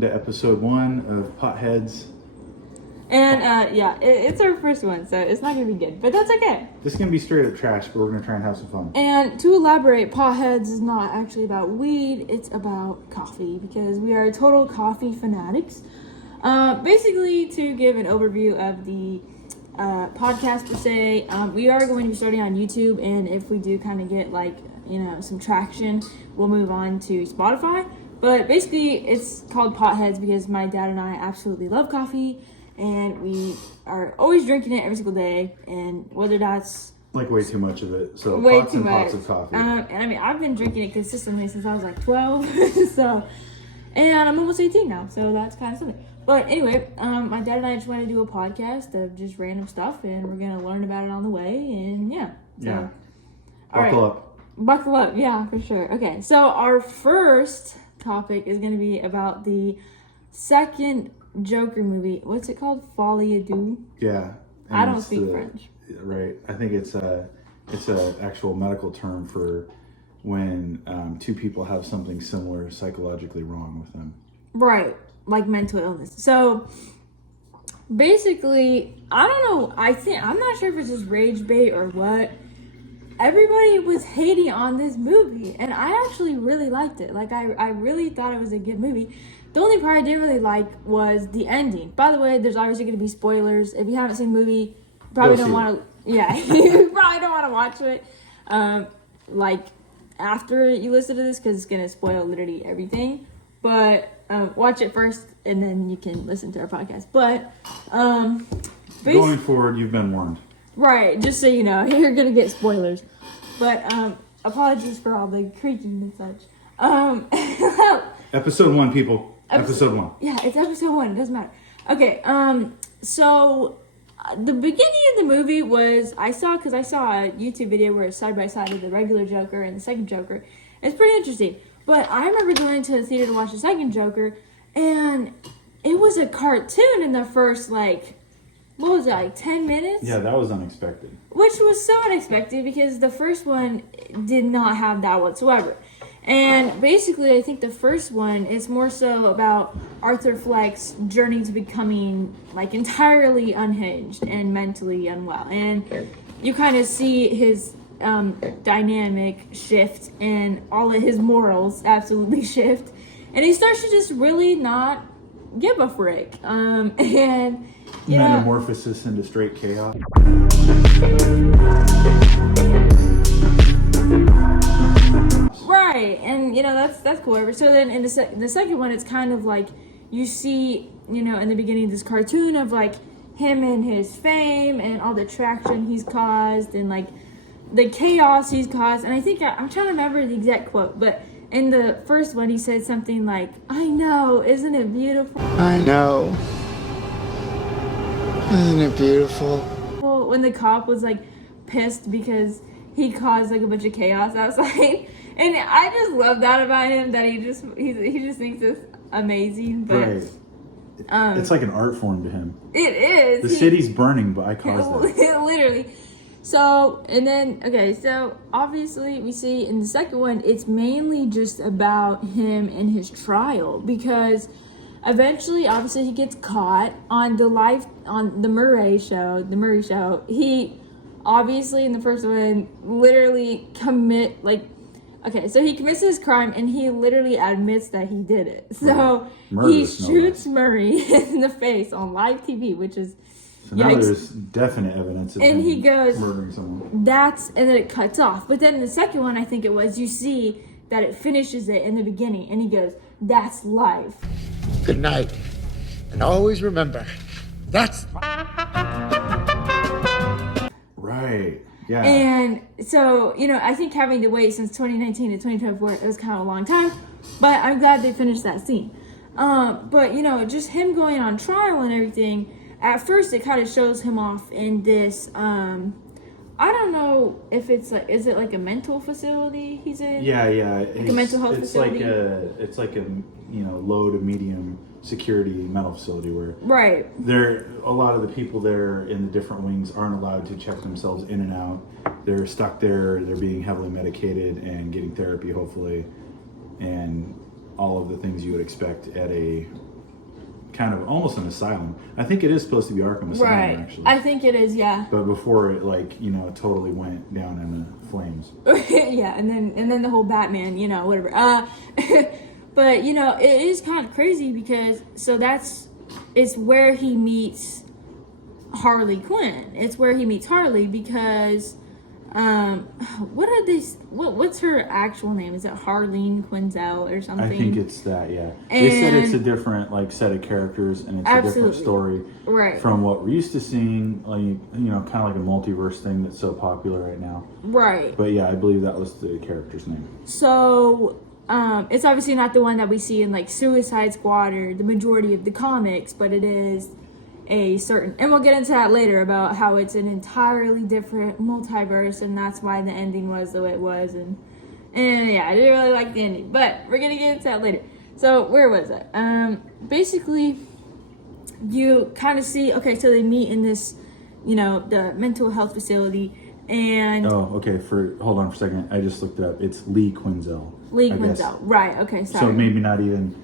welcome to episode 1 of Potheads. And it's our first one, so it's not gonna be good, but that's okay. This is gonna be straight up trash, but we're gonna try and have some fun. And to elaborate, Potheads is not actually about weed, it's about coffee, because we are total coffee fanatics. Basically, to give an overview of the podcast per se, we are going to be starting on YouTube, and if we do kind of get some traction, we'll move on to Spotify. But basically, it's called Potheads because my dad and I absolutely love coffee, and we are always drinking it every single day, and whether that's like way too much of it, so way pots too and much. pots of coffee. And I mean, I've been drinking it consistently since I was like 12, and I'm almost 18 now, so that's kind of something. But anyway, my dad and I just want to do a podcast of just random stuff, and we're gonna learn about it on the way, and yeah. So, Buckle up. Buckle up, yeah, for sure. Okay, so our first topic is gonna be about the second Joker movie. What's it called? Folie, Deux? Yeah. I don't speak French. Right. I think it's a actual medical term for when two people have something similar psychologically wrong with them. Right. Like mental illness. So basically, I don't know. I'm not sure if it's just rage bait or what. Everybody was hating on this movie, and I actually really liked it. Like, I really thought it was a good movie. The only part I didn't really like was the ending. By the way, there's obviously going to be spoilers. If you haven't seen the movie, you probably don't want to. Yeah, you probably don't want to watch it. After you listen to this, because it's going to spoil literally everything. But watch it first, and then you can listen to our podcast. But going forward, you've been warned. Right, just so you know, you're gonna get spoilers. But apologies for all the creaking and such. Episode 1, people. Episode 1. Yeah, it's episode 1. It doesn't matter. Okay. So the beginning of the movie was I saw a YouTube video where it's side by side of the regular Joker and the second Joker. It's pretty interesting. But I remember going to the theater to watch the second Joker, and it was a cartoon in the first, 10 minutes? Yeah, that was unexpected. Which was so unexpected because the first one did not have that whatsoever. And basically, I think the first one is more so about Arthur Fleck's journey to becoming, entirely unhinged and mentally unwell. And you kind of see his dynamic shift, and all of his morals absolutely shift, and he starts to just really not give a frick. And Metamorphosis into straight chaos. Right, and that's cool. So then in the second one, it's kind of like you see, in the beginning, this cartoon of him and his fame and all the traction he's caused and the chaos he's caused. And I think I'm trying to remember the exact quote, but in the first one, he said something like, "I know, isn't it beautiful? I know. Isn't it beautiful?" When the cop was pissed because he caused a bunch of chaos outside, and I just love that about him, that he just thinks it's amazing. But right. It's like an art form to him. It is. The city's burning, but I caused that. Literally. So, and then, so obviously we see in the second one, it's mainly just about him and his trial, because eventually, obviously, he gets caught on the Murray show. He obviously in the first one literally so he commits this crime, and he literally admits that he did it. So he shoots Murray in the face on live TV, which is now there's definite evidence of him he goes, murdering someone. and then it cuts off. But then in the second one, I think it was, you see that it finishes it in the beginning, and he goes, "That's life. Good night. And always remember, that's... Right. Yeah. And so, I think having to wait since 2019 to 2024, it was kind of a long time. But I'm glad they finished that scene. But, just him going on trial and everything, at first it kind of shows him off in this, I don't know if it's is it a mental facility he's in? Yeah. A mental health facility? It's like a low to medium security mental facility where a lot of the people there in the different wings aren't allowed to check themselves in and out. They're stuck there. They're being heavily medicated and getting therapy, hopefully, and all of the things you would expect at a kind of almost an asylum. I think it is supposed to be Arkham Asylum, Right. actually. I think it is, yeah. But before it, like, you know, totally went down in the flames. Yeah, and then the whole Batman, you know, whatever. But, you know, it is kind of crazy because, so it's where he meets Harley Quinn. It's where he meets Harley because, what's her actual name? Is it Harleen Quinzel or something? I think it's that, yeah. They said it's a different, like, set of characters, and it's a different story from what we're used to seeing, like, you know, kind of like a multiverse thing that's so popular right now. Right. But yeah, I believe that was the character's name. So, it's obviously not the one that we see in, like, Suicide Squad or the majority of the comics, but it is a certain, and we'll get into that later about how it's an entirely different multiverse, and that's why the ending was the way it was, and yeah, I didn't really like the ending, but we're gonna get into that later. So where was it? Basically, you kind of see, okay, so they meet in this, you know, the mental health facility, and okay. Hold on for a second. I just looked it up. It's Lee Quinzel. Lee Quinzel, right? Okay, sorry. So maybe not even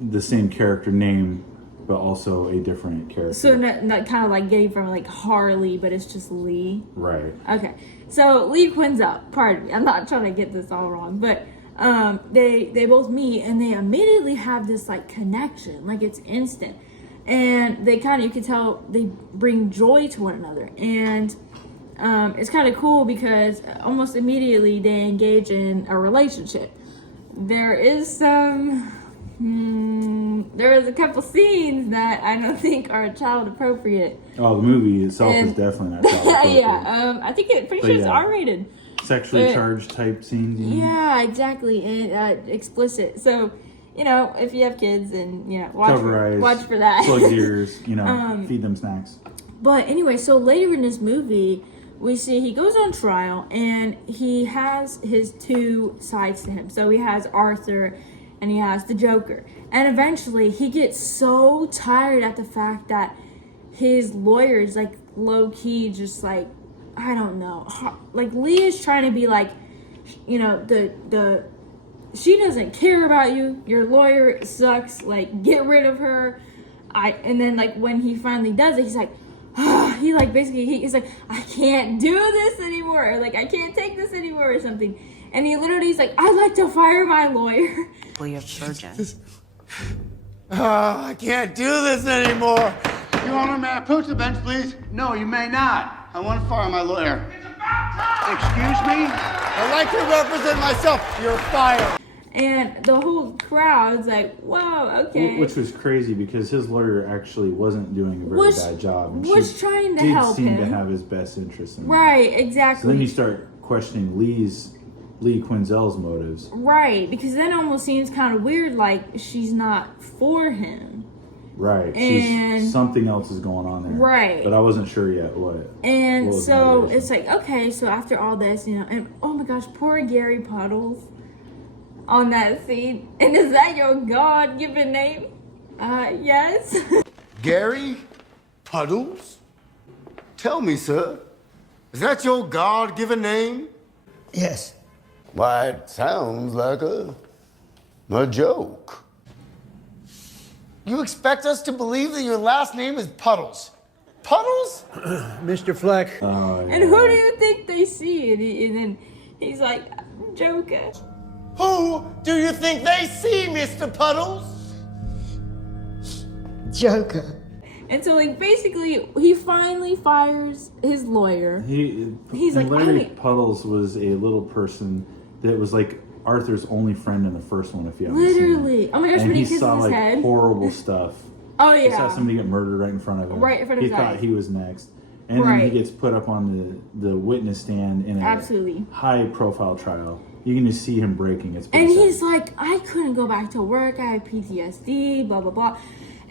the same character name, but also a different character. So not kind of like getting from like Harley, but it's just Lee. Right. Okay. So Lee Quinzel, pardon me, I'm not trying to get this all wrong, but they both meet and they immediately have this like connection, like it's instant, and they kind of, you can tell they bring joy to one another, and it's kind of cool because almost immediately they engage in a relationship. There is a couple scenes that I don't think are child appropriate. Oh, the movie itself is definitely not child appropriate. Yeah, I think pretty sure it's R-rated. Sexually charged type scenes. You know? Yeah, exactly, and explicit. So, you know, if you have kids, and you know, watch for that. Plug ears, you know, feed them snacks. But anyway, so later in this movie, we see he goes on trial, and he has his two sides to him. So he has Arthur, and he has the Joker. And eventually, he gets so tired at the fact that his lawyer is, like, low-key just, like, I don't know. Like, Lee is trying to be, like, you know, she doesn't care about you. Your lawyer sucks. Like, get rid of her. And then, like, when he finally does it, he's like, he, like, basically, he's like, I can't do this anymore. Or, like, I can't take this anymore or something. And he literally is like, I'd like to fire my lawyer. We have surgeon. I can't do this anymore. Your Honor, may I approach the bench, please? No, you may not. I want to fire my lawyer. It's about time! Excuse me? I'd like to represent myself. You're fired. And the whole crowd's like, whoa, okay. Which was crazy because his lawyer actually wasn't doing a very bad job. And was trying to help him. Did seem to have his best interests in mind. Right, exactly. So then you start questioning Lee Quinzel's motives. Right, because then it almost seems kind of weird, like she's not for him. Right, and something else is going on there. Right. But I wasn't sure yet what. And so it's like, okay, so after all this, you know, and oh my gosh, poor Gary Puddles on that scene. And is that your God-given name? Yes. Gary Puddles? Tell me, sir, is that your God-given name? Yes. Why, it sounds like a joke. You expect us to believe that your last name is Puddles? Puddles? Mr. Fleck. And who do you think they see? And then he's like, Joker. Who do you think they see, Mr. Puddles? Joker. And so, like, basically, he finally fires his lawyer. He's like, Larry Puddles was a little person that was like Arthur's only friend in the first one, if you haven't Literally. seen it. Oh my gosh, and when he he kisses saw his like head. horrible stuff. Oh yeah. He saw somebody get murdered right in front of him. Right in front of his He thought eyes. he was next. And then he gets put up on the witness stand in a high profile trial. You can just see him breaking. It's and he's like, I couldn't go back to work. I have PTSD, blah, blah, blah.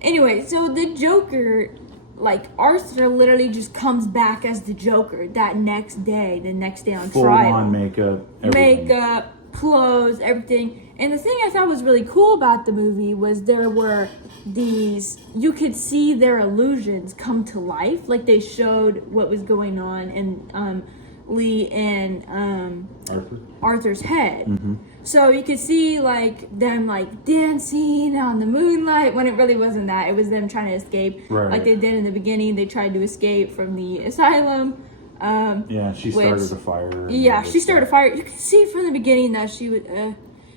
Anyway, so the Joker, like, Arthur literally just comes back as the Joker that next day, on full trial. Full on makeup, everything. Makeup, clothes, everything. And the thing I thought was really cool about the movie was there were these, you could see their illusions come to life. Like, they showed what was going on, and Lee and Arthur's head. Mm-hmm. So you could see like them like dancing on the moonlight when it really wasn't that. It was them trying to escape, like they did in the beginning. They tried to escape from the asylum. Yeah, she started a fire. Yeah, she started a fire. You can see from the beginning that she would.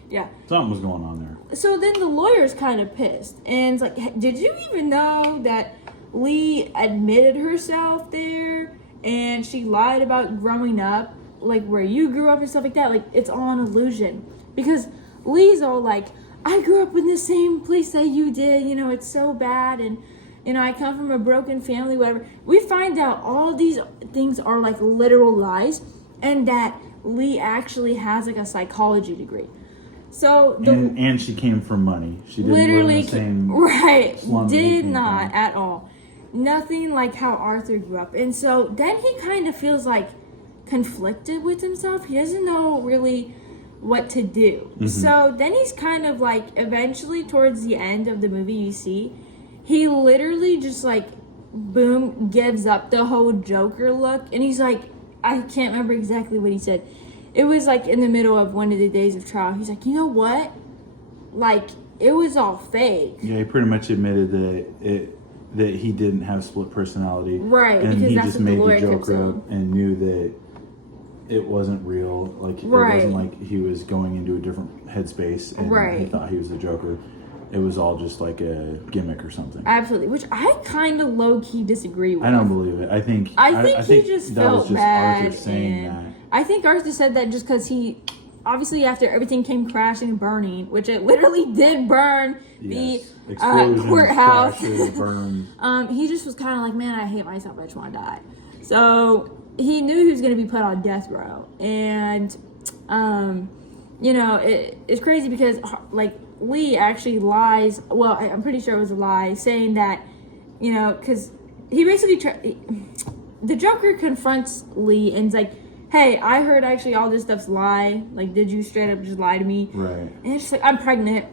Yeah. Something was going on there. So then the lawyer's kind of pissed, and it's like, did you even know that Lee admitted herself there, and she lied about growing up, like where you grew up and stuff like that? Like, it's all an illusion. Because Lee's all like, I grew up in the same place that you did, you know, it's so bad, and, you know, I come from a broken family, whatever. We find out all these things are like literal lies, and that Lee actually has like a psychology degree. So and she came from money. She didn't literally live in the same right. Did not at all. Nothing like how Arthur grew up. And so then he kind of feels like conflicted with himself. He doesn't know really what to do. Mm-hmm. So then he's kind of like, eventually towards the end of the movie, you see, he literally just like, boom, gives up the whole Joker look. And he's like, I can't remember exactly what he said. It was like in the middle of one of the days of trial. He's like, you know what? Like, it was all fake. Yeah, he pretty much admitted that he didn't have split personality. Right, and because he that's just what made the lawyer the kept Joker saying. up and knew that it wasn't real. Like, it wasn't like he was going into a different headspace and he thought he was the Joker. It was all just like a gimmick or something. Absolutely, which I kind of low-key disagree with. I don't believe it. I think he just that felt was just bad. Arthur saying that. I think Arthur said that just because he, obviously after everything came crashing and burning, which it literally did burn the courthouse. He just was kind of like, man, I hate myself. I just want to die. So he knew he was going to be put on death row. And, you know, it's crazy because, like, Lee actually lies. Well, I'm pretty sure it was a lie, saying that, you know, because he basically the Joker confronts Lee and is like, hey, I heard actually all this stuff's lie. Like, did you straight up just lie to me? Right. And it's just like, I'm pregnant.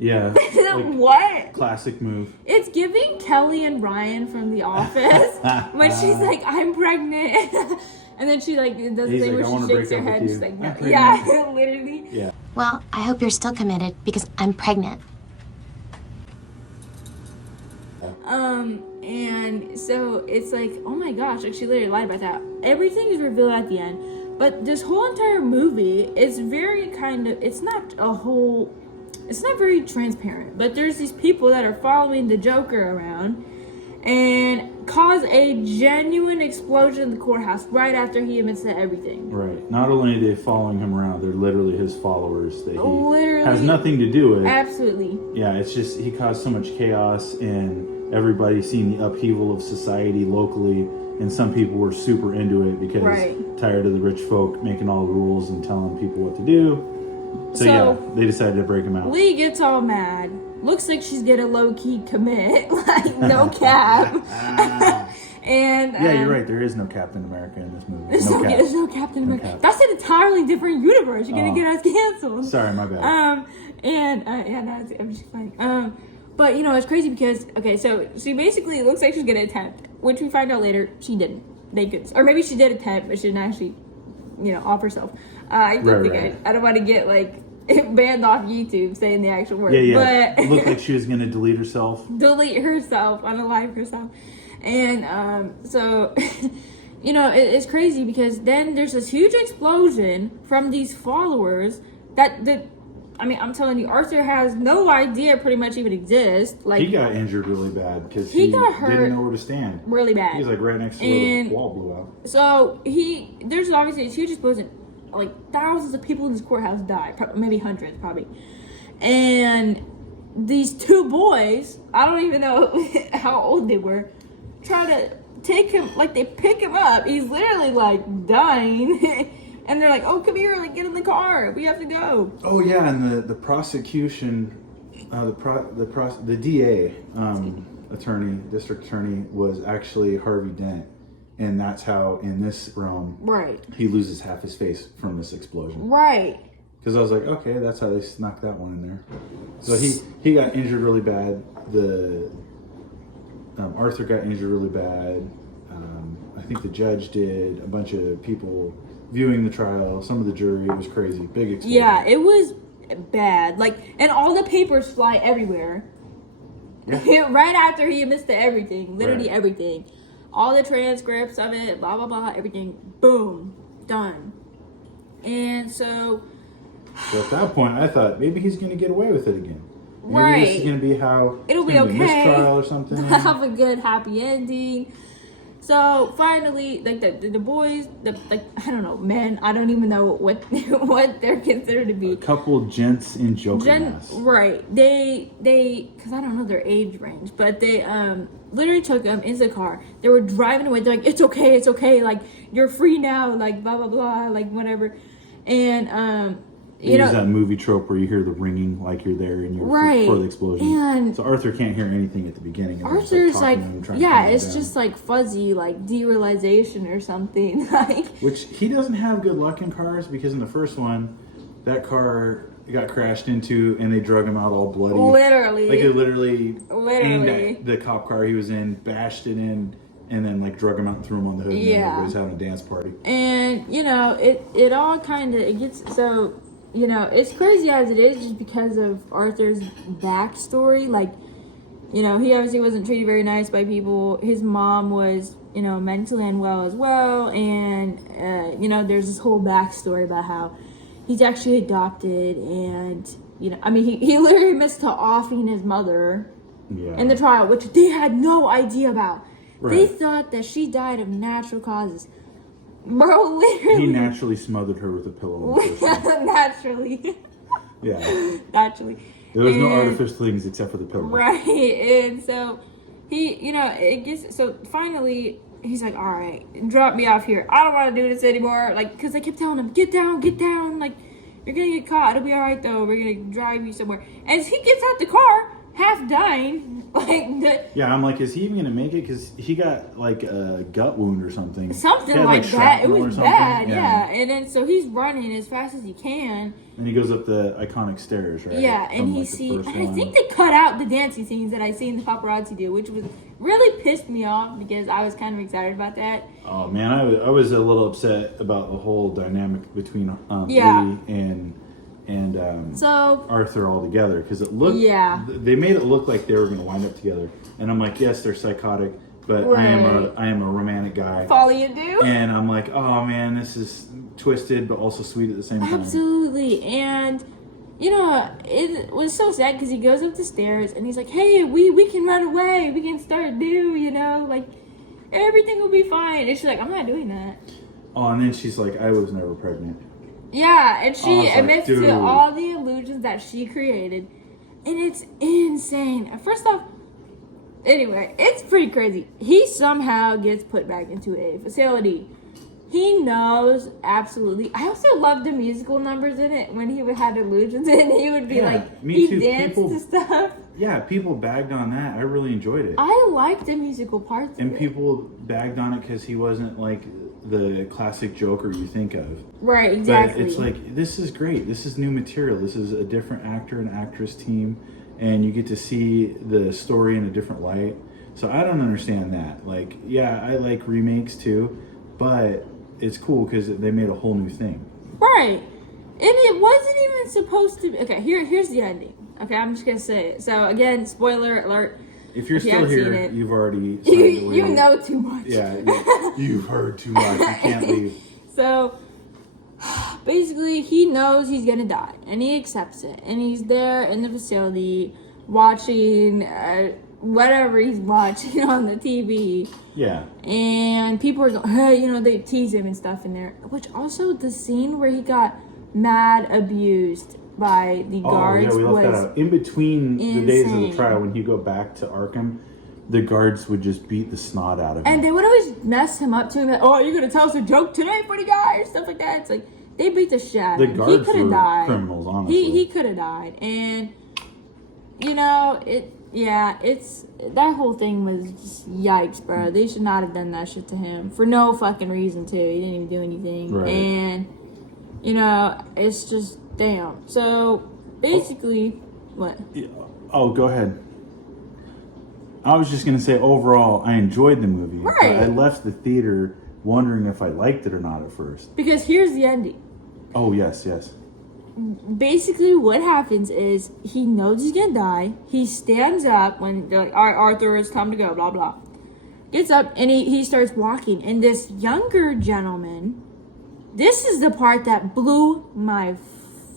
Yeah. Like, what? Classic move. It's giving Kelly and Ryan from The Office when she's like, I'm pregnant. And then she like does the thing where she shakes her head. She's like, no. Yeah, literally. Yeah. Well, I hope you're still committed because I'm pregnant. And so it's like, oh my gosh, like she literally lied about that. Everything is revealed at the end, but this whole entire movie is very it's not very transparent, but there's these people that are following the Joker around and cause a genuine explosion in the courthouse right after he admits to everything. Right. Not only are they following him around, they're literally his followers that he literally has nothing to do with. Absolutely. Yeah, it's just he caused so much chaos and everybody seeing the upheaval of society locally, and some people were super into it because tired of the rich folk making all the rules and telling people what to do. So yeah, they decided to break him out. Lee gets all mad. Looks like she's gonna low-key commit, like no cap. And yeah, you're right. There is no Captain America in this movie. There's no Captain America. Cap. That's an entirely different universe. You're gonna get us canceled. Sorry, my bad. I'm just fine. But you know, it's crazy because so she basically looks like she's gonna attempt, which we find out later she didn't. They could, or maybe she did attempt, but she didn't actually, you know, off herself. I don't want to get like banned off YouTube saying the actual word. Yeah. But it looked like she was gonna delete herself. Unalive herself, and so. You know, it's crazy because then there's this huge explosion from these followers I'm telling you, Arthur has no idea pretty much even exists. Like, he got injured really bad because he got hurt, didn't know where to stand. Really bad. He was like right next to where the wall blew out. So there's obviously this huge explosion. Like thousands of people in this courthouse died, maybe hundreds probably. And these two boys, I don't even know how old they were, try to take him, like they pick him up. He's literally like dying. And they're like, "Oh, come here! Like, get in the car. We have to go." Oh yeah, and the prosecution, the DA, district attorney was actually Harvey Dent, and that's how in this realm, he loses half his face from this explosion. Right. Because I was like, okay, that's how they snuck that one in there. So he got injured really bad. Arthur got injured really bad. I think the judge did, a bunch of people viewing the trial, some of the jury. It was crazy. Big explosion. Yeah, it was bad. Like, and all the papers fly everywhere. Yeah. Right after he admits to everything, literally everything. All the transcripts of it, blah, blah, blah, everything, boom, done. And so at that point, I thought maybe he's going to get away with it again. Maybe this is going to be how it'll be okay. Mistrial or something. Have a good happy ending. So finally, like the boys, I don't know, men. I don't even know what they're considered to be. A couple gents in Joker masks. Right. They because I don't know their age range, but they literally took them into the car. They were driving away. They're like, it's okay, like you're free now, like blah blah blah, like whatever. And you know, that movie trope where you hear the ringing like you're there and you're before the explosion. And so Arthur can't hear anything at the beginning. Arthur's like it's just like fuzzy, like derealization or something. Like, which he doesn't have good luck in cars, because in the first one, that car got crashed into and they drug him out all bloody. Literally. Like, it literally aimed at the cop car he was in, bashed it in, and then like drug him out and threw him on the hood. And everybody's having a dance party. And you know, it all kind of gets so. You know, it's crazy as it is just because of Arthur's backstory. Like, you know, he obviously wasn't treated very nice by people. His mom was, you know, mentally unwell as well. And, you know, there's this whole backstory about how he's actually adopted. And, you know, I mean, he literally admits to offing his mother in the trial, which they had no idea about. Right. They thought that she died of natural causes. Bro, literally. He naturally smothered her with a pillow. Naturally. Yeah. Naturally. There was no artificial things except for the pillow. Right. And so he, you know, it gets, so finally he's like, all right, drop me off here. I don't want to do this anymore. Like, because I kept telling him, get down. Like, you're going to get caught. It'll be all right, though. We're going to drive you somewhere. And as he gets out the car, half dying. Yeah, I'm like, is he even gonna make it? Because he got like a gut wound or something. Something like that. It was bad, yeah. And then so he's running as fast as he can. And he goes up the iconic stairs, right? Yeah, and he sees. I think they cut out the dancing scenes that I seen the paparazzi do, which was really pissed me off because I was kind of excited about that. Oh man, I was a little upset about the whole dynamic between Lee and so Arthur all together, because it looked they made it look like they were going to wind up together, and I'm like, yes, they're psychotic, but I am a romantic guy. Folie and Deux, and I'm like, oh man, this is twisted but also sweet at the same time. Absolutely. And you know, it was so sad because he goes up the stairs and he's like, hey, we can run away, we can start new, you know, like everything will be fine. And she's like, I'm not doing that. Oh, and then she's like, I was never pregnant. Yeah, and she admits to all the illusions that she created. And it's insane. First off, anyway, it's pretty crazy. He somehow gets put back into a facility. He knows, absolutely. I also love the musical numbers in it when he would have illusions and he would be he danced to stuff. Yeah, people bagged on that. I really enjoyed it. I liked the musical parts of it. People bagged on it because he wasn't like the classic Joker you think of. Right, exactly. But it's like, this is great. This is new material. This is a different actor and actress team, and you get to see the story in a different light. So I don't understand that. Like, yeah, I like remakes too, but it's cool because they made a whole new thing. Right. And it wasn't even supposed to be. Okay, here's the ending. Okay, I'm just going to say it. So, again, spoiler alert. If you're still here, you've already you know too much. Yeah, you've heard too much. You can't leave. So, basically, he knows he's going to die, and he accepts it. And he's there in the facility watching whatever he's watching on the TV. Yeah. And people are going, hey, you know, they tease him and stuff in there. Which also, the scene where he got mad abused by the guards. Oh, yeah, we left that out. In between the days of the trial, when he'd go back to Arkham, the guards would just beat the snot out of him. And they would always mess him up to him. Like, oh, you're going to tell us a joke today, funny guy, or stuff like that. It's like, they beat the shit out of him. The guards were criminals, honestly. He could have died. And, you know, it's that whole thing was just yikes, bro. They should not have done that shit to him for no fucking reason, too. He didn't even do anything. Right. And, you know, it's just... Damn. So, basically, what? Oh, go ahead. I was just going to say, overall, I enjoyed the movie. Right. But I left the theater wondering if I liked it or not at first. Because here's the ending. Oh, yes. Basically, what happens is he knows he's gonna die. He stands up when they're like, all right, Arthur, it's time to go, blah, blah. Gets up and he starts walking. And this younger gentleman, this is the part that blew my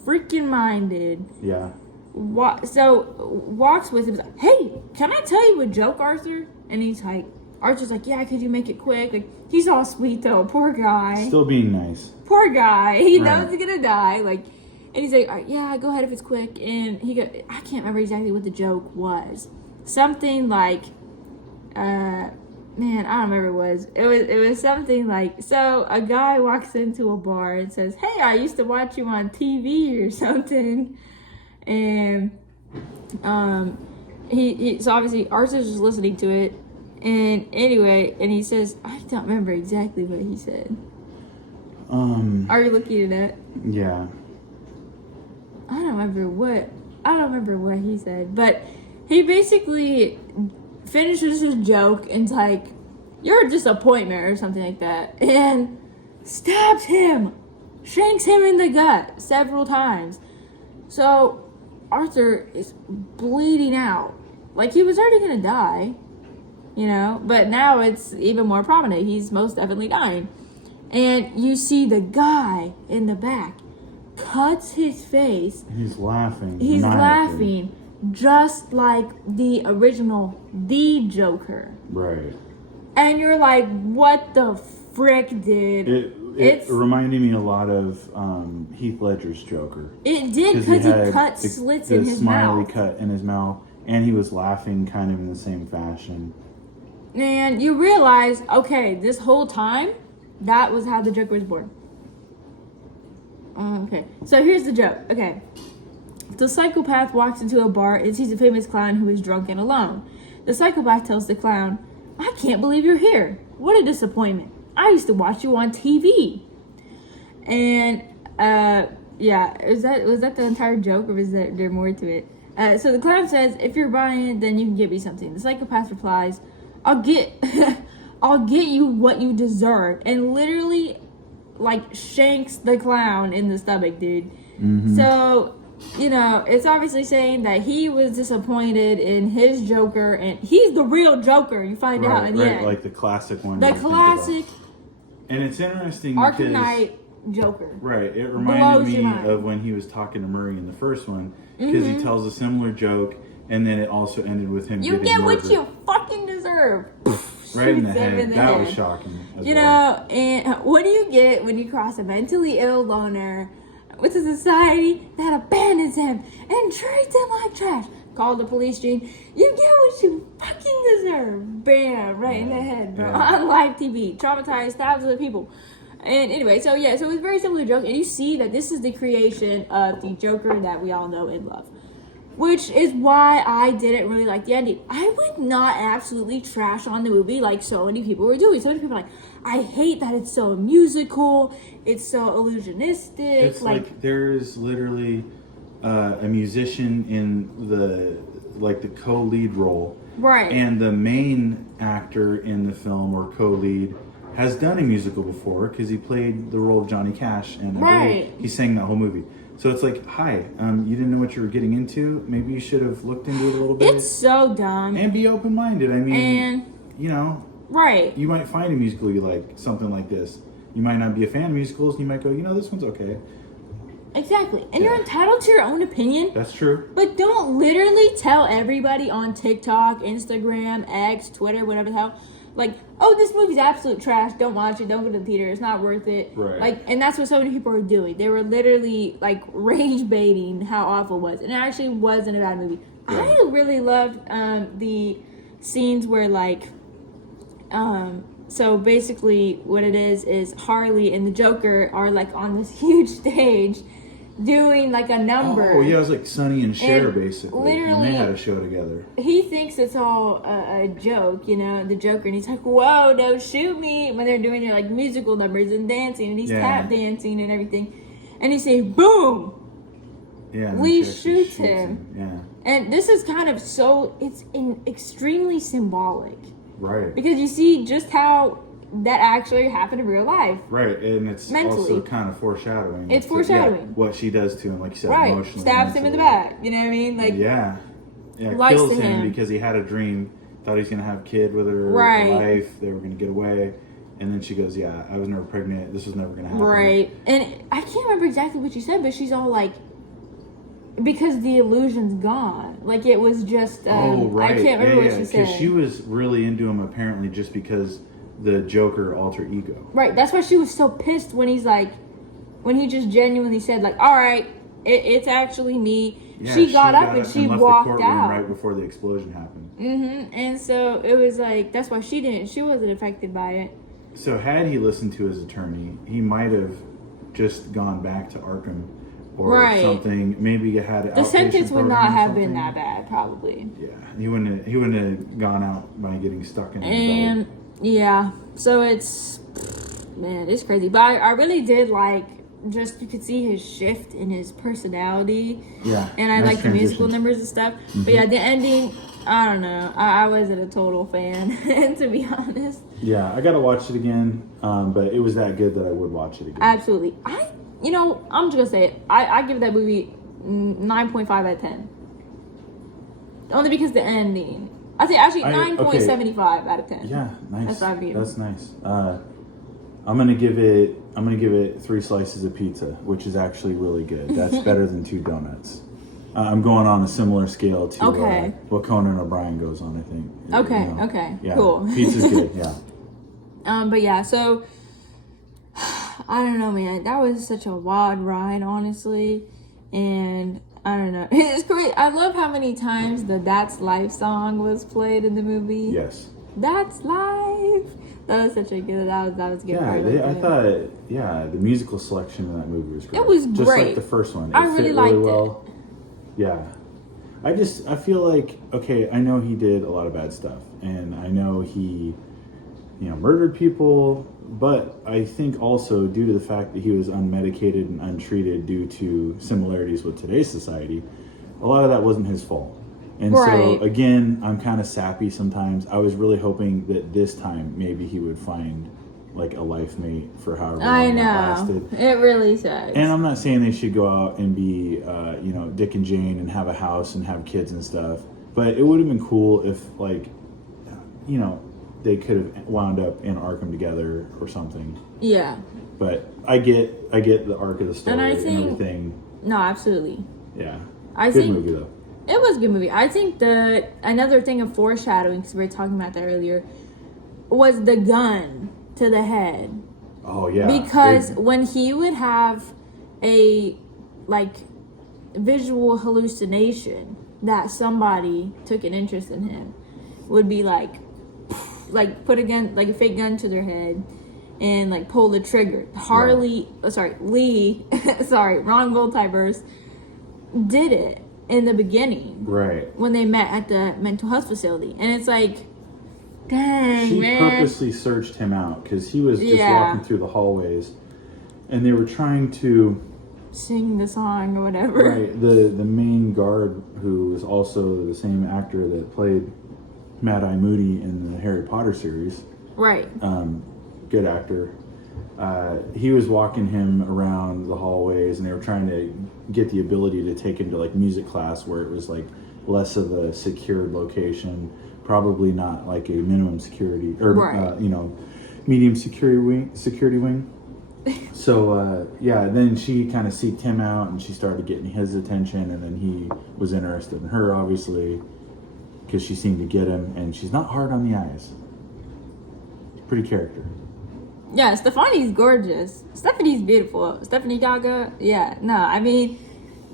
freaking mind, dude. Yeah. Walks with him, like, hey, can I tell you a joke, Arthur? And he's like, Arthur's like, yeah, could you make it quick? Like, he's all sweet though, poor guy. Still being nice. Poor guy. He knows Right. he's gonna die. Like, and he's like, all right, yeah, go ahead if it's quick. And I can't remember exactly what the joke was. Something like, man, I don't remember what it was. It was something like, so a guy walks into a bar and says, hey, I used to watch you on TV or something. And so obviously Arthur's just listening to it. And anyway, and he says, I don't remember exactly what he said. Are you looking at it? Yeah. I don't remember what he said, but he basically finishes his joke and's like, you're a disappointment or something like that, and stabs him, shanks him in the gut several times. So Arthur is bleeding out. Like, he was already gonna die, you know, but now it's even more prominent. He's most definitely dying. And you see the guy in the back cuts his face. He's laughing. He's maniacally. laughing just like the original The Joker. Right. And you're like, what the frick, dude? It reminded me a lot of Heath Ledger's Joker. It did, because he cut slits in his smiley mouth. cut in his mouth, and he was laughing kind of in the same fashion. And you realize, okay, this whole time, that was how the Joker was born. Okay, so here's the joke. Okay, the psychopath walks into a bar and sees a famous clown who is drunk and alone. The psychopath tells the clown, I can't believe you're here. What a disappointment. I used to watch you on TV. And, yeah, was that the entire joke, or was there more to it? So the clown says, if you're buying it, then you can get me something. The psychopath replies, I'll get you what you deserve. And literally, like, shanks the clown in the stomach, dude. Mm-hmm. So, you know, it's obviously saying that he was disappointed in his Joker, and he's the real Joker, you find out in the end. Like the classic one. The classic And it's interesting Arkham Knight Joker. Right. It reminded me of when he was talking to Murray in the first one, because he tells a similar joke, and then it also ended with him getting get murdered. what you fucking deserve. Right in the head. That was shocking. You know, and what do you get when you cross a mentally ill loner with a society that abandons him and treats him like trash? Call the police, Gene. You get what you fucking deserve. Bam, right in the head, bro. Yeah. On live TV. Traumatized thousands of people. And anyway, so yeah, so it's very similar joke. And you see that this is the creation of the Joker that we all know and love. Which is why I didn't really like the ending. I would not absolutely trash on the movie like so many people were doing. So many people are like, I hate that it's so musical, it's so illusionistic. It's like there's literally a musician in the co-lead role. Right. And the main actor in the film, or co-lead, has done a musical before, because he played the role of Johnny Cash, and he sang that whole movie. So it's like, hi, you didn't know what you were getting into. Maybe you should have looked into it a little bit. It's so dumb. And be open-minded. I mean, you know. Right. You might find a musical you like, something like this. You might not be a fan of musicals, and you might go, you know, this one's okay. Exactly. And you're entitled to your own opinion. That's true. But don't literally tell everybody on TikTok, Instagram, X, Twitter, whatever the hell, like, oh, this movie's absolute trash. Don't watch it. Don't go to the theater. It's not worth it. Right. Like, and that's what so many people were doing. They were literally, like, rage baiting how awful it was. And it actually wasn't a bad movie. Yeah. I really loved the scenes where, like, so basically what it is Harley and the Joker are, like, on this huge stage doing, like, a number. Oh, yeah, it was like Sonny and Cher, basically. Literally, and they had a show together. He thinks it's all a joke, you know, the Joker, and he's like, whoa, don't shoot me, when they're doing their, like, musical numbers and dancing, and he's tap dancing and everything, and he says, boom, Yeah. And Lee then she actually shoots shoots him. Yeah. And this is kind of it's extremely symbolic. Right. Because you see just how that actually happened in real life. Right, and it's mentally. Also kind of foreshadowing. It's foreshadowing. What she does to him, like you said, right. emotionally. Stabs him in the back. You know what I mean? Like yeah, lies kills to him because he had a dream, thought he was gonna have a kid with her, right. wife. They were gonna get away, and then she goes, "Yeah, I was never pregnant. This was never gonna happen." Right, and I can't remember exactly what she said, but she's all like, because the illusion's gone. Like it was just. Right. I can't remember what she said. Because she was really into him apparently just because the Joker alter ego. Right. That's why she was so pissed when he just genuinely said like, "All right, it's actually me." Yeah, she got up and she left walked the courtroom out right before the explosion happened. Mm-hmm. And so it was like that's why she wasn't affected by it. So had he listened to his attorney, he might have just gone back to Arkham. Or right. something. Maybe you had the sentence would not have been that bad, probably. Yeah, he wouldn't have gone out by getting stuck in. And yeah, so it's crazy. But I really did like just you could see his shift in his personality. Yeah, and I like the musical numbers and stuff. Mm-hmm. But yeah, the ending. I don't know. I wasn't a total fan, to be honest. Yeah, I gotta watch it again. But it was that good that I would watch it again. Absolutely. I'm just gonna say it. I give that movie 9.5 out of 10. Only because the ending. I say actually 9.75 out of 10. Yeah, nice. That's nice. I'm gonna give it 3 slices of pizza, which is actually really good. That's better than 2 donuts. I'm going on a similar scale to what Conan O'Brien goes on, I think. Okay, okay, yeah, cool. Pizza's good, yeah. But yeah, so I don't know, man. That was such a wild ride, honestly. And I don't know. It's great. I love how many times the That's Life song was played in the movie. Yes. That's Life. That was such a good, that was good. Yeah, I thought, the musical selection in that movie was great. It was just great. Like the first one. I really liked it. Yeah. I feel like, okay, I know he did a lot of bad stuff. And I know he, murdered people. But I think also due to the fact that he was unmedicated and untreated due to similarities with today's society, a lot of that wasn't his fault. And so, again, I'm kind of sappy sometimes. I was really hoping that this time maybe he would find like a life mate for however long it lasted. It really sucks. And I'm not saying they should go out and be, Dick and Jane and have a house and have kids and stuff. But it would have been cool if, they could have wound up in Arkham together or something. Yeah. But I get the arc of the story and everything. No, absolutely. Yeah. Good movie though. It was a good movie. I think another thing of foreshadowing, because we were talking about that earlier, was the gun to the head. Oh yeah. Because when he would have a visual hallucination that somebody took an interest in him, would be put a gun, a fake gun to their head and pull the trigger. Lee, wrong multiverse, did it in the beginning. Right. When they met at the mental health facility. And it's dang, man. She purposely searched him out because he was just walking through the hallways and they were trying to sing the song or whatever. Right. The main guard, who is also the same actor that played Mad-Eye Moody in the Harry Potter series. Right. Good actor. He was walking him around the hallways and they were trying to get the ability to take him to music class where it was less of a secured location, probably not a minimum security or medium security wing. So then she kind of seeked him out and she started getting his attention, and then he was interested in her, obviously, because she seemed to get him, and she's not hard on the eyes. Pretty character. Yeah, Stephanie's gorgeous. Stephanie's beautiful. Stephanie Gaga,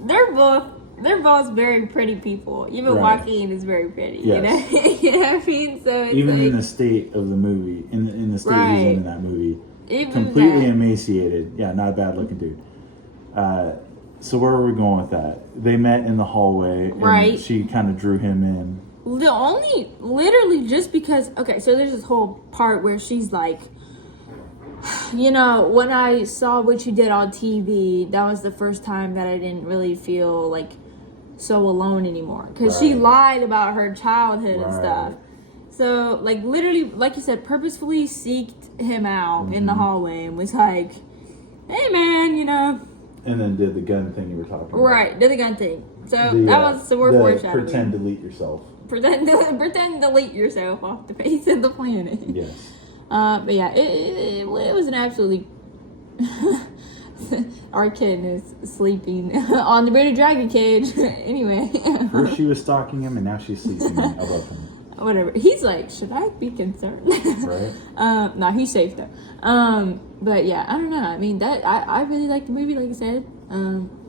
they're both very pretty people. Even Joaquin is very pretty. Yes. You know what I mean? So it's even in the state of the movie, in the state he's in that movie, completely emaciated. Yeah, not a bad looking dude. So where are we going with that? They met in the hallway, and she kind of drew him in. Literally just because, okay, so there's this whole part where she's You know, when I saw what you did on TV, that was the first time that I didn't really feel like so alone anymore. Because she lied about her childhood and stuff. So, like, literally, like you said, purposefully seeked him out in the hallway and was like, hey, man, you know. And then did the gun thing you were talking about. Right, did the gun thing. So, that was the word foreshadowing. Pretend delete yourself. Pretend delete yourself off the face of the planet. Yes. But yeah, it was an absolutely... Our kitten is sleeping on the bearded dragon cage. Anyway. First she was stalking him, and now she's sleeping above him. Whatever. He's like, should I be concerned? Right. No, he's safe though. But yeah, I don't know. I mean, I really liked the movie, like I said.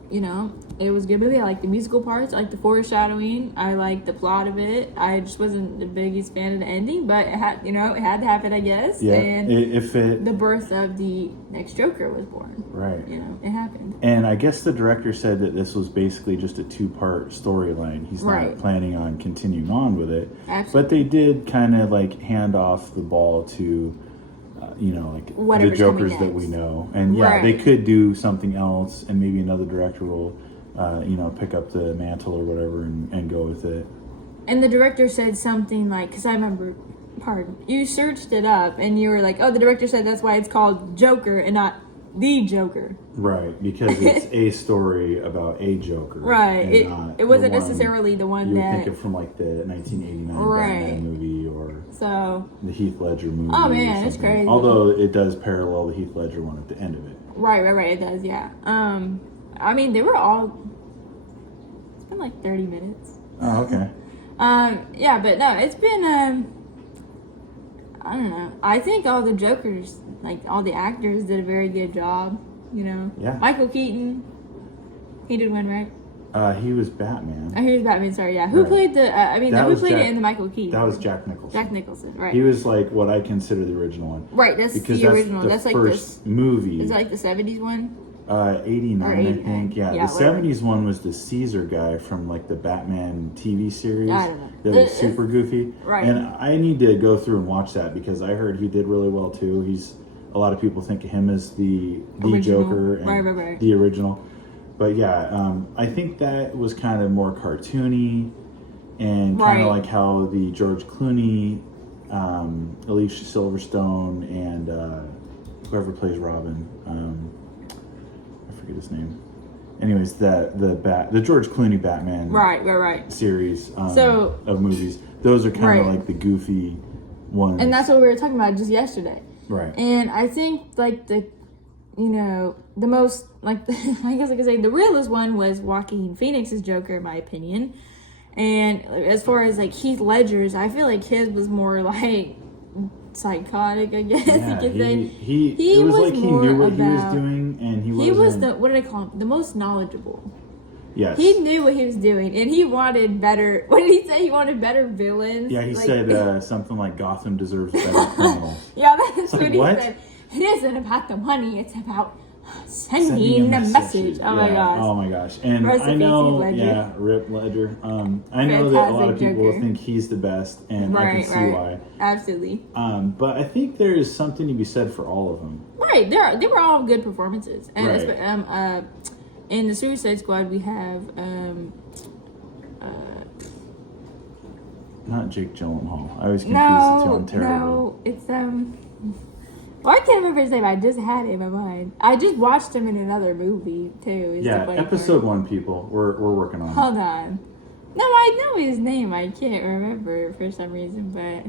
You know, it was a good movie. I liked the musical parts. I liked the foreshadowing. I liked the plot of it. I just wasn't the biggest fan of the ending, but it had to happen, I guess. Yeah. And the birth of the next Joker was born. Right. You know, it happened. And I guess the director said that this was basically just a 2-part storyline. He's not planning on continuing on with it. Absolutely. But they did kind of like hand off the ball to, you know, like whatever's the Jokers that we know. And they could do something else, and maybe another director will, you know, pick up the mantle or whatever and go with it. And the director said something like, because I remember, you searched it up and you were like, oh, the director said that's why it's called Joker and not the Joker. Right, because it's a story about a Joker. Right. It wasn't necessarily the one you that... would think of from like the 1989 Batman movie or the Heath Ledger movie. Oh man, it's crazy. Although it does parallel the Heath Ledger one at the end of it. Right, it does, yeah. I mean, they were all... It's been like 30 minutes. Oh, okay. Yeah, but no, it's been... I don't know. I think all the Jokers, like all the actors, did a very good job. You know. Yeah. Michael Keaton, he did win, right? He was Batman. Oh, he was Batman. Sorry, yeah. Who played the? Who played it in the Michael Keaton? That was Jack Nicholson. Jack Nicholson, right? He was like what I consider the original one. Right, that's the original. That's like first movie. Is it like the 70s one? 89, I think. Yeah, the whatever. 70s one was the Caesar guy from like the Batman TV series. I don't know. That was super goofy. Right. And I need to go through and watch that because I heard he did really well too. A lot of people think of him as the Joker and the original. But yeah, I think that was kind of more cartoony and kind of like how the George Clooney, Alicia Silverstone, and whoever plays Robin, I forget his name. Anyways, the George Clooney Batman series of movies. Those are kind of like the goofy ones. And that's what we were talking about just yesterday. Right. And I think like the most, like, I guess I could say the realest one was Joaquin Phoenix's Joker, in my opinion. And as far as like Heath Ledger's, I feel like his was more like psychotic, I guess you could say. It was like he knew what he was doing, and he was the, what did I call him? The most knowledgeable. Yes. He knew what he was doing, and he wanted better. What did he say? He wanted better villains. Yeah, he said something like Gotham deserves better criminals. Yeah, that's what he what? said. It isn't about the money; it's about sending a message. Oh my gosh! Oh my gosh! And I know, Rip Ledger. I know that a lot of people think he's the best, and I can see why. Absolutely. But I think there is something to be said for all of them. Right, they were all good performances, and in the Suicide Squad we have not Jake Gyllenhaal. I always confuse the two. I'm terrible. No, it's well, I can't remember his name. I just had it in my mind. I just watched him in another movie too. Episode 1, people. We're working on it. Hold on. No, I know his name. I can't remember for some reason, but.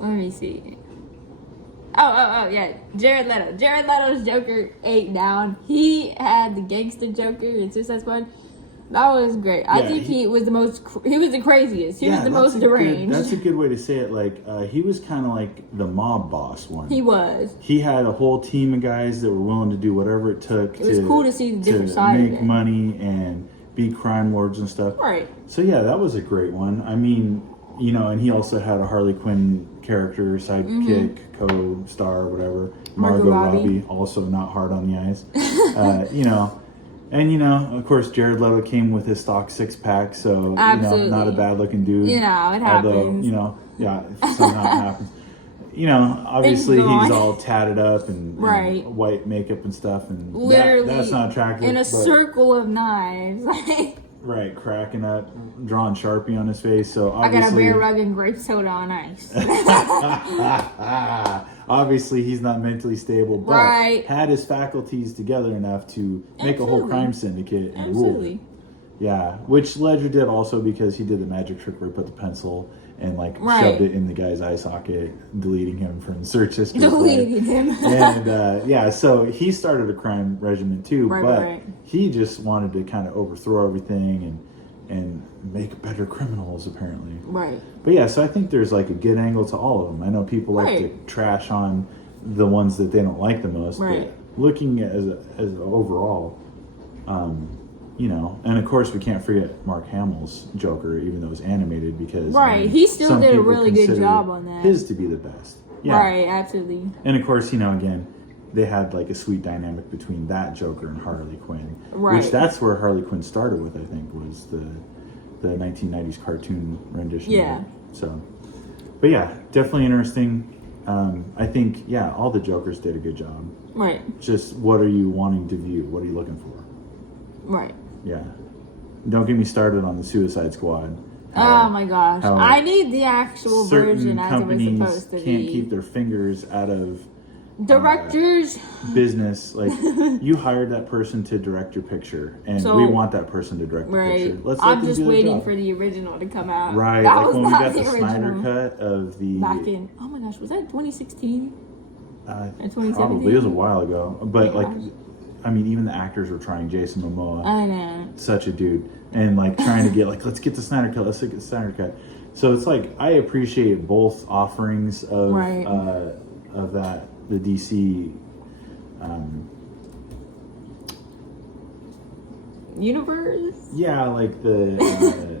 Let me see. Oh, yeah. Jared Leto. Jared Leto's Joker ate down. He had the gangster Joker in Suicide Squad. That was great. I think he was the craziest. He was the most deranged. That's a good way to say it. Like, he was kind of like the mob boss one. He was. He had a whole team of guys that were willing to do whatever it took. It was cool to see the different side of it. Make money and beat crime lords and stuff. Right. So, yeah, that was a great one. I mean, you know, and he also had a Harley Quinn character, sidekick, co-star, whatever. Margot Robbie, also not hard on the eyes. You know. And, you know, of course, Jared Leto came with his stock 6-pack, so, Absolutely. you know, not a bad-looking dude. You know, it happens. Although, you know, yeah, if somehow it happens. You know, obviously he's all tatted up and white makeup and stuff, and literally that's not attractive. in a circle of knives. Right, cracking up, drawing Sharpie on his face. So obviously, I got a beer rug and grape soda on ice. obviously, he's not mentally stable, but had his faculties together enough to make a whole crime syndicate and rule. Yeah, which Ledger did also because he did the magic trick where he put the pencil and shoved it in the guy's eye socket, deleting him from search history. Deleting him. And yeah, so he started a crime regimen too, but he just wanted to kind of overthrow everything and make better criminals apparently. Right. But yeah, so I think there's a good angle to all of them. I know people like to trash on the ones that they don't like the most, but looking as an overall, you know, and of course we can't forget Mark Hamill's Joker, even though it was animated, because he still did a really good job on that. His to be the best, absolutely. And of course, you know, again, they had a sweet dynamic between that Joker and Harley Quinn, which that's where Harley Quinn started with. I think was the 1990s cartoon rendition. Yeah. So, but yeah, definitely interesting. I think all the Jokers did a good job. Right. Just what are you wanting to view? What are you looking for? Right. Yeah. Don't get me started on the Suicide Squad. Oh my gosh. I need the actual version as it was supposed to be. Can't keep their fingers out of directors' business. You hired that person to direct your picture, and we want that person to direct the picture. I'm just waiting for the original to come out. Right. That when we got the Snyder cut of the back in, oh my gosh, was that 2016? 2017? Probably. It was a while ago. But I mean, even the actors were trying. Jason Momoa. I know. Such a dude. And trying to get let's get the Snyder cut. Let's get the Snyder cut. So it's I appreciate both offerings of that, the DC universe. Yeah, the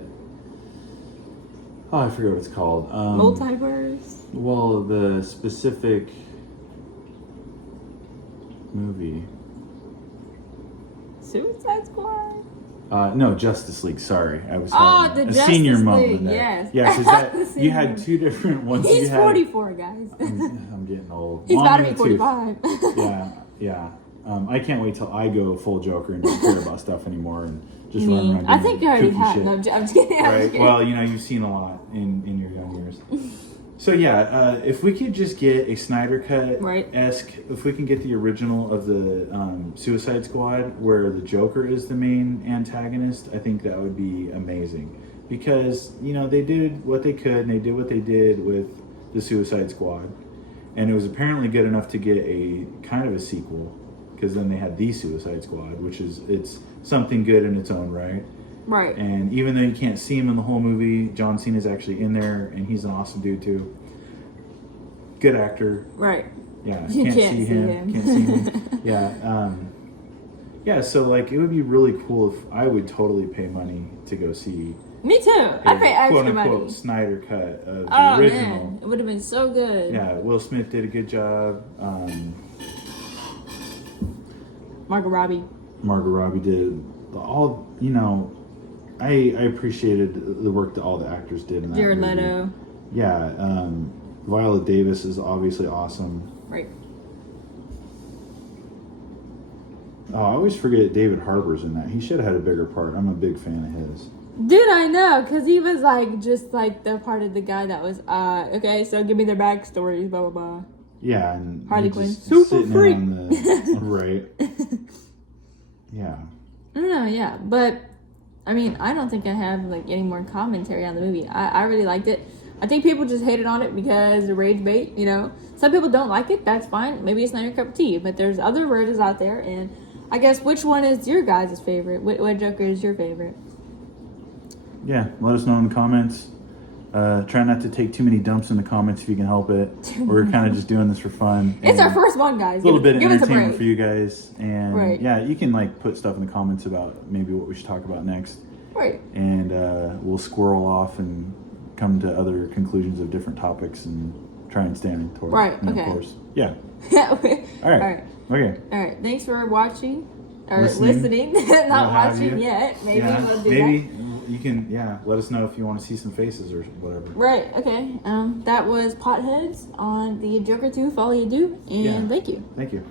I forget what it's called. Multiverse. Well, the specific movie. Suicide Squad? No, Justice League. Sorry, I was having a senior League, moment there. Yes. Yeah, because you had two different ones. He's 44, guys. I'm getting old. He's about to be 45. Yeah. I can't wait till I go full Joker and don't care about stuff anymore and just run around. I think you already have. No, I'm just kidding. Right. Well, you know, you've seen a lot in your young years. So yeah, if we could just get a Snyder cut esque, if we can get the original of the Suicide Squad where the Joker is the main antagonist, I think that would be amazing. Because, you know, they did what they could and they did what they did with the Suicide Squad. And it was apparently good enough to get a kind of a sequel. Because then they had the Suicide Squad, which it's something good in its own right. Right. And even though you can't see him in the whole movie, John Cena's actually in there, and he's an awesome dude too. Good actor. Right. Yeah. Can't see him. Can't see him. Yeah. Yeah. So it would be really cool if I would totally pay money to go see. Me too. I pay extra quote unquote money. Snyder cut of the original. Man. It would have been so good. Yeah. Will Smith did a good job. Margot Robbie did all. You know. I appreciated the work that all the actors did in that Jared movie. Leto. Yeah, Viola Davis is obviously awesome. Right. Oh, I always forget David Harbour's in that. He should have had a bigger part. I'm a big fan of his. Dude, I know, because he was just the part of the guy that was, okay, so give me their backstories, blah, blah, blah. Yeah, and Harley Quinn. Super freak. Right. Yeah. I don't know, yeah, but... I mean, I don't think I have any more commentary on the movie. I really liked it. I think people just hated on it because the rage bait, you know. Some people don't like it. That's fine. Maybe it's not your cup of tea. But there's other versions out there. And I guess which one is your guys' favorite? What Joker is your favorite? Yeah, let us know in the comments. Try not to take too many dumps in the comments if you can help it. We're kind of just doing this for fun. It's our first one, guys. A little bit of entertainment for you guys. And yeah, you can put stuff in the comments about maybe what we should talk about next. Right. And we'll squirrel off and come to other conclusions of different topics and try and stand toward. Right, and okay. Of course. Yeah. All right. Okay. All right. Thanks for watching. or listening, not watching yet. Maybe we'll do that. You can, let us know if you want to see some faces or whatever. Right, okay. That was Potheads on the Joker 2 Folie, Deux, and thank you. Thank you.